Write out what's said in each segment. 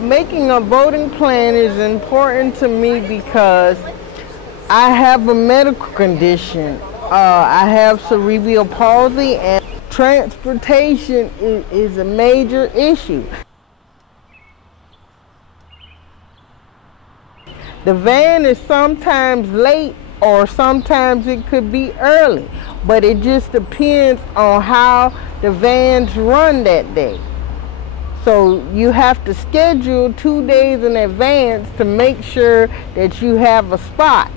Making a voting plan is important to me because I have a medical condition. I have cerebral palsy, and transportation is a major issue. The van is sometimes late or sometimes it could be early, but it just depends on how the vans run that day. So you have to schedule 2 days in advance to make sure that you have a spot.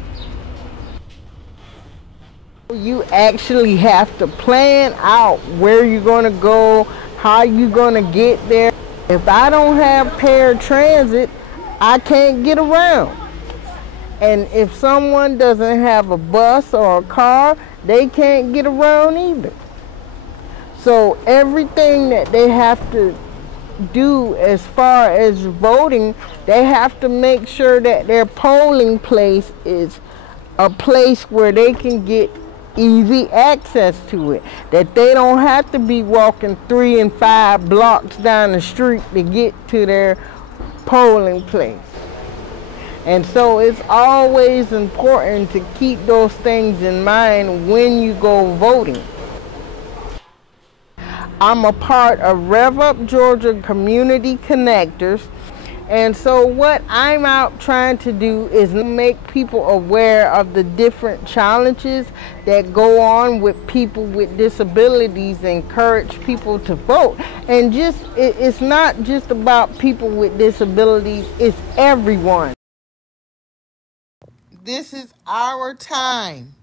You actually have to plan out where you're going to go, how you're going to get there. If I don't have paratransit, I can't get around. And if someone doesn't have a bus or a car, they can't get around either. So everything that they have to do as far as voting, they have to make sure that their polling place is a place where they can get easy access to it, that they don't have to be walking 3 and 5 blocks down the street to get to their polling place. And so it's always important to keep those things in mind when you go voting. I'm a part of Rev Up Georgia Community Connectors, and so what I'm out trying to do is make people aware of the different challenges that go on with people with disabilities, encourage people to vote. And it's not just about people with disabilities, it's everyone. This is our time.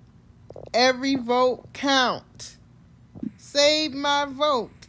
Every vote counts. Save my vote.